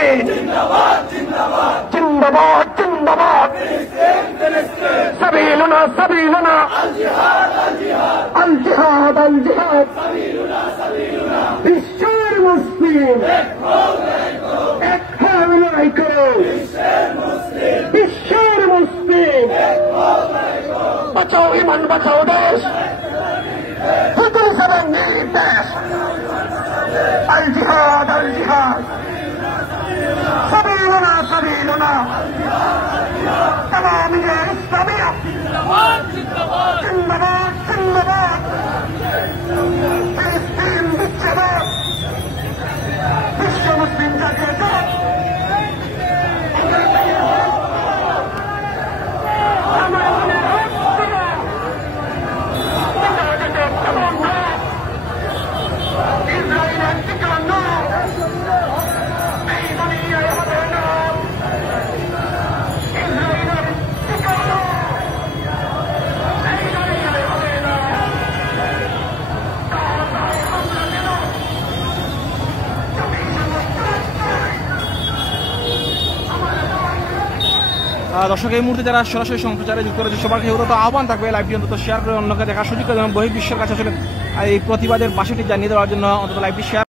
ফিলিস্তিন জিন্দাবাদ জিন্দাবাদ সাবিলুনা সাবিলুনা আল জিহাদ আল জিহাদ বিশ্বের মুসলিম এক হয়ে লড়াই করো বিশ্বের মুসলিম বাঁচাও ইমান বাঁচাও দেশ হিন্দুদের নির্দেশ আল জিহাদ সাবিলুনা সাবিলুনা तमाम इस्लामिया जिंदाबाद जिंदाबाद फिलिस्तीन जिंदाबाद विश्व मुस्लिम जातीय जगत দর্শক এই মুহূর্তে যারা সরাসরি সম্প্রচারে যুক্ত রয়েছে সবার কাছে তো আহ্বান থাকবে লাইভটি অন্তত শেয়ার করে অন্যকে দেখার সুযোগ করে বহির্বিশ্বের কাছে আসলে এই প্রতিবাদের পাশেটি জানিয়ে দেওয়ার জন্য অন্তত লাইভটি শেয়ার